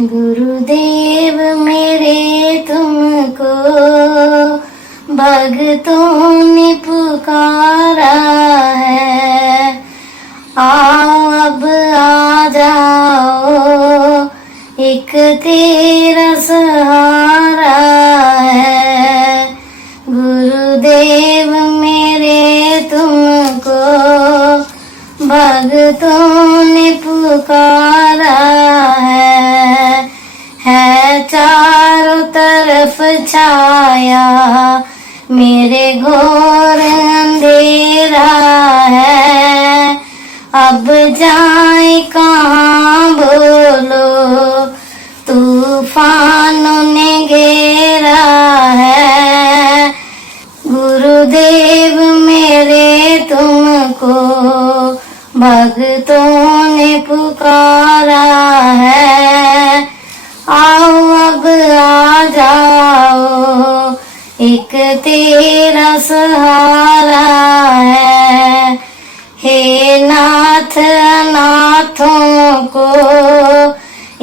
गुरुदेव मेरे तुमको भक्तों ने पुकारा है, आओ अब आ जाओ, एक तेरा सहारा है। गुरुदेव मेरे तुमको भक्तों ने पुकारा है चारों तरफ छाया, मेरे घोर अंधेरा है। अब जाए कहाँ बोलो, तूफानों ने घेरा है। गुरुदेव मेरे तुमको भक्तों ने पुकारा है, आओ अब आ जाओ, एक तेरा सहारा है। हे नाथ अनाथों को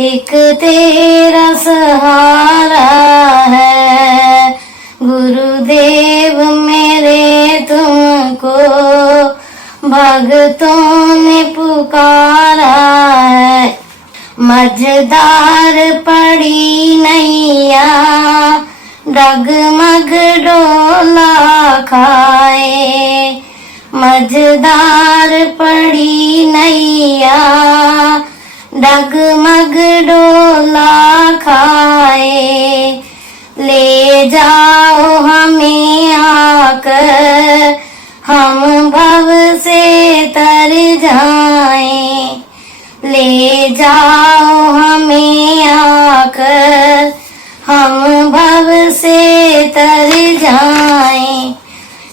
एक तेरा सहारा है। गुरुदेव मेरे तुमको भक्तों ने पुकारा है। मझदार पड़ी नैया डगमग डोला खाए, मझदार पड़ी नैया डगमग डोला खाए। ले जाओ हमें आकर, हम भव से तर जाएं। ले जाओ हमें आकर, हम भव से तर जाएं।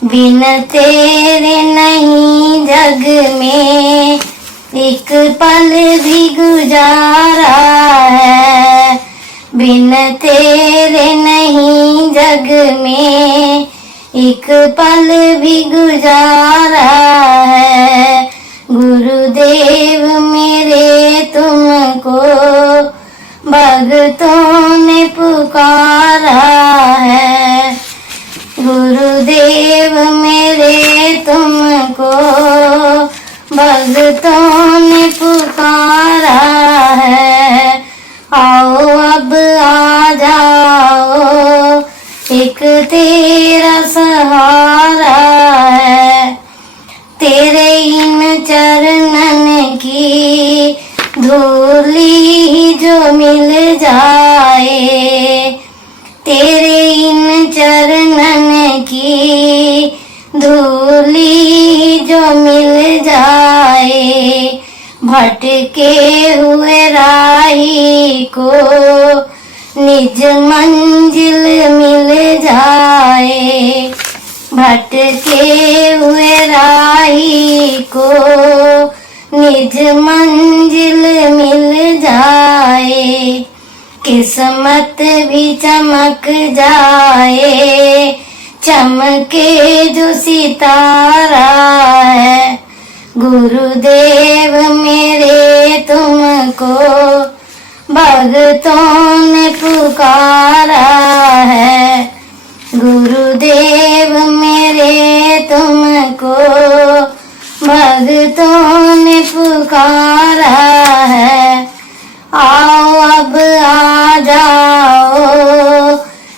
बिन तेरे नहीं जग में एक पल भी गुजारा है। बिन तेरे नहीं जग में एक पल भी गुजारा है। गुरुदेव मेरे तुमको भक्तों ने पुकारा है। गुरुदेव मेरे तुमको भक्तों ने पुकारा है, आओ अब आ जाओ, एक तेरा सहारा है। तेरे इन चरणन की धूली जो मिल जाए, तेरे इन चरणन की धूली जो मिल जाए। भटके हुए राही को निज मंजिल मिल जाए। भटके हुए राही को निज मंजिल मिल जाए। किस्मत भी चमक जाए, चमके जो सितारा है। गुरुदेव मेरे तुमको भक्तों ने पुकारा है। गुरुदेव मेरे तुमको भक्तों ने पुकारा है, आओ अब आ जाओ,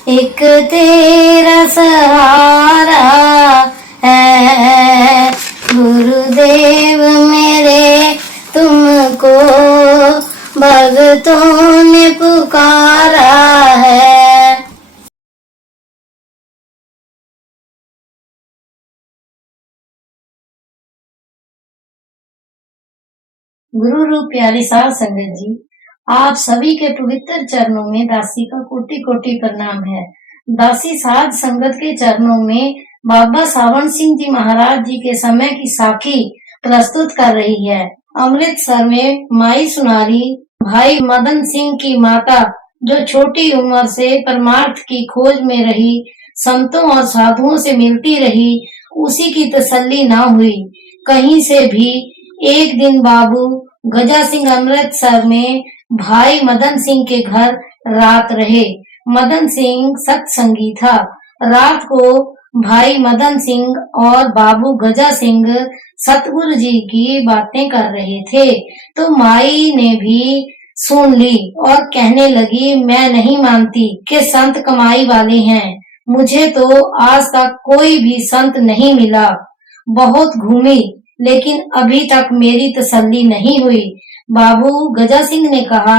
एक तेरा सहारा है। गुरुदेव मेरे तुमको भक्तों ने पुकारा है। गुरु रूप प्यारी साध संगत जी, आप सभी के पवित्र चरणों में दासी का कोटि कोटि प्रणाम है। दासी साध संगत के चरणों में बाबा सावन सिंह जी महाराज जी के समय की साखी प्रस्तुत कर रही है। अमृतसर में माई सुनारी भाई मदन सिंह की माता, जो छोटी उम्र से परमार्थ की खोज में रही, संतों और साधुओं से मिलती रही, उसी की तसल्ली न हुई कहीं से भी। एक दिन बाबू गजा सिंह अमृतसर में भाई मदन सिंह के घर रात रहे। मदन सिंह सत्संगी था। रात को भाई मदन सिंह और बाबू गजा सिंह सतगुरु जी की बातें कर रहे थे, तो माई ने भी सुन ली और कहने लगी, मैं नहीं मानती कि संत कमाई वाले हैं। मुझे तो आज तक कोई भी संत नहीं मिला। बहुत घूमी, लेकिन अभी तक मेरी तसल्ली नहीं हुई। बाबू गजा सिंह ने कहा,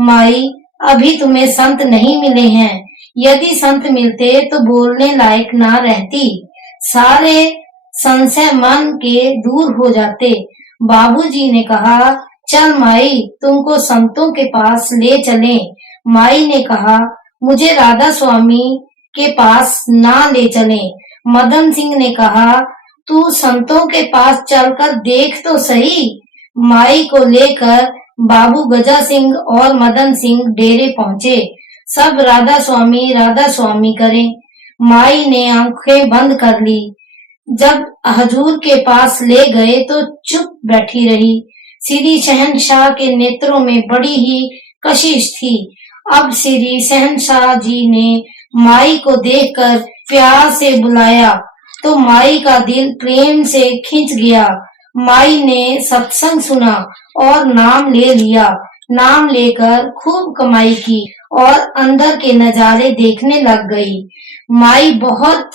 माई, अभी तुम्हें संत नहीं मिले हैं। यदि संत मिलते तो बोलने लायक ना रहती, सारे संशय मन के दूर हो जाते। बाबूजी ने कहा, चल माई, तुमको संतों के पास ले चलें। माई ने कहा, मुझे राधा स्वामी के पास ना ले चलें। मदन सिंह ने कहा, तू संतों के पास चलकर देख तो सही। माई को लेकर बाबू गजा सिंह और मदन सिंह डेरे पहुंचे। सब राधा स्वामी करें। माई ने आंखें बंद कर ली। जब हजूर के पास ले गए तो चुप बैठी रही। श्री शहनशाह के नेत्रों में बड़ी ही कशिश थी। अब श्री शहनशाह जी ने माई को देखकर प्यार से बुलाया तो माई का दिल प्रेम से खिंच गया। माई ने सत्संग सुना और नाम ले लिया। नाम लेकर खूब कमाई की और अंदर के नजारे देखने लग गई। माई बहुत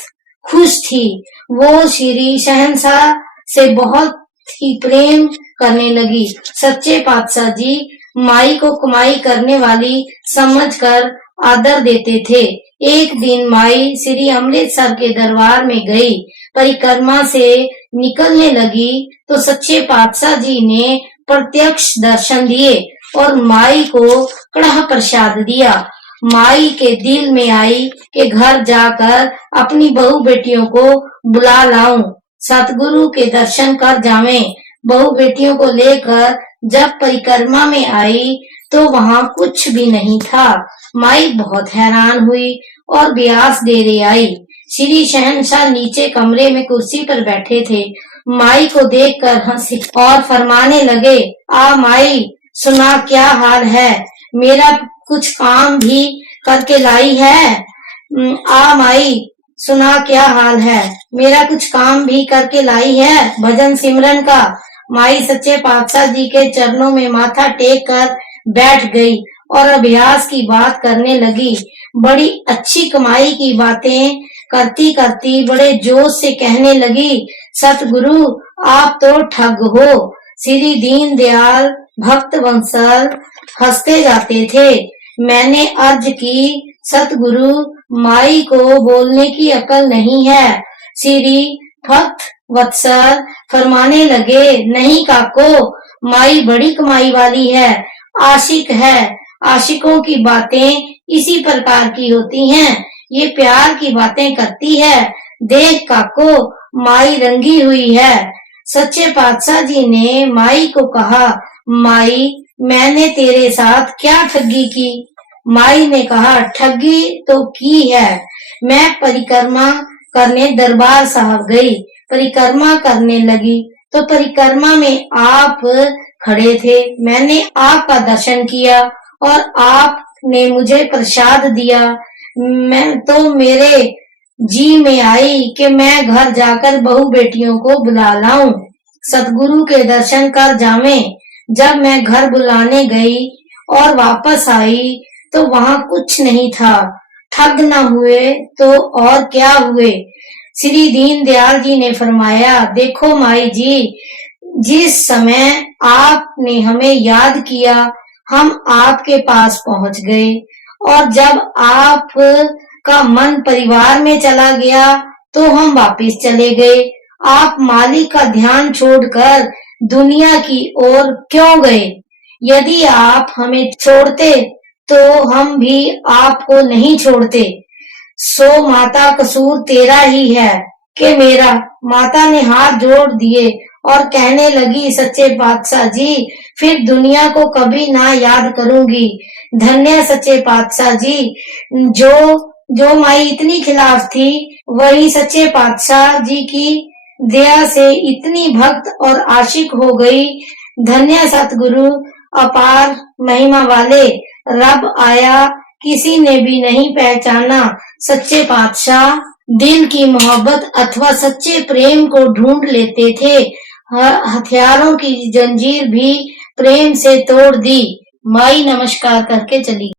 खुश थी। वो श्री शहनशाह से बहुत ही प्रेम करने लगी। सच्चे पातशाह जी माई को कमाई करने वाली समझकर आदर देते थे। एक दिन माई श्री अमृतसर के दरबार में गई। परिक्रमा से निकलने लगी तो सच्चे पातशाह जी ने प्रत्यक्ष दर्शन दिए और माई को कड़ाह प्रसाद दिया। माई के दिल में आई कि घर जाकर अपनी बहू बेटियों को बुला लाऊं, सतगुरु के दर्शन कर जावें। बहू बेटियों को लेकर जब परिक्रमा में आई तो वहां कुछ भी नहीं था। माई बहुत हैरान हुई और ब्यास डेरे आई। श्री शहनशाह नीचे कमरे में कुर्सी पर बैठे थे। माई को देखकर हंसे और फरमाने लगे, आ माई, सुना क्या हाल है? मेरा कुछ काम भी करके लाई है? आ माई, सुना क्या हाल है? मेरा कुछ काम भी करके लाई है भजन सिमरन का। माई सच्चे पातशाह जी के चरणों में माथा टेक कर बैठ गई और अभ्यास की बात करने लगी। बड़ी अच्छी कमाई की बातें करती करती बड़े जोश से कहने लगी, सतगुरु आप तो ठग हो। श्री दीन दयाल भक्त वंशल हंसते जाते थे। मैंने अर्ज की, सतगुरु माई को बोलने की अकल नहीं है। श्री भक्त वत्सल फरमाने लगे, नहीं काको, माई बड़ी कमाई वाली है, आशिक है। आशिकों की बातें इसी प्रकार की होती हैं। ये प्यार की बातें करती है। देख काको, माई रंगी हुई है। सच्चे पातशाह जी ने माई को कहा, माई, मैंने तेरे साथ क्या ठगी की? माई ने कहा, ठगी तो की है। मैं परिक्रमा करने दरबार साहब गई। परिक्रमा करने लगी तो परिक्रमा में आप खड़े थे। मैंने आपका दर्शन किया और आपने मुझे प्रसाद दिया। मैं तो मेरे जी में आई कि मैं घर जाकर बहू बेटियों को बुला लाऊं, सतगुरु के दर्शन कर जावें। जब मैं घर बुलाने गई और वापस आई तो वहां कुछ नहीं था। ठग न हुए तो और क्या हुए। श्री दीन दयाल जी ने फरमाया, देखो माई जी, जिस समय आपने हमें याद किया हम आपके पास पहुंच गए, और जब आप का मन परिवार में चला गया तो हम वापस चले गए। आप मालिक का ध्यान छोड़कर दुनिया की ओर क्यों गए? यदि आप हमें छोड़ते तो हम भी आपको नहीं छोड़ते। सो माता कसूर तेरा ही है कि मेरा। माता ने हाथ जोड़ दिए और कहने लगी, सच्चे पातशाह जी, फिर दुनिया को कभी ना याद करूंगी। धन्य सच्चे पातशाह जी। जो माई इतनी खिलाफ थी वही सच्चे पातशाह जी की दया से इतनी भक्त और आशिक हो गई। धन्य सतगुरु, अपार महिमा वाले रब आया, किसी ने भी नहीं पहचाना सच्चे पातशाह। दिल की मोहब्बत अथवा सच्चे प्रेम को ढूंढ लेते थे, हथियारों की जंजीर भी प्रेम से तोड़ दी। माई नमस्कार करके चली।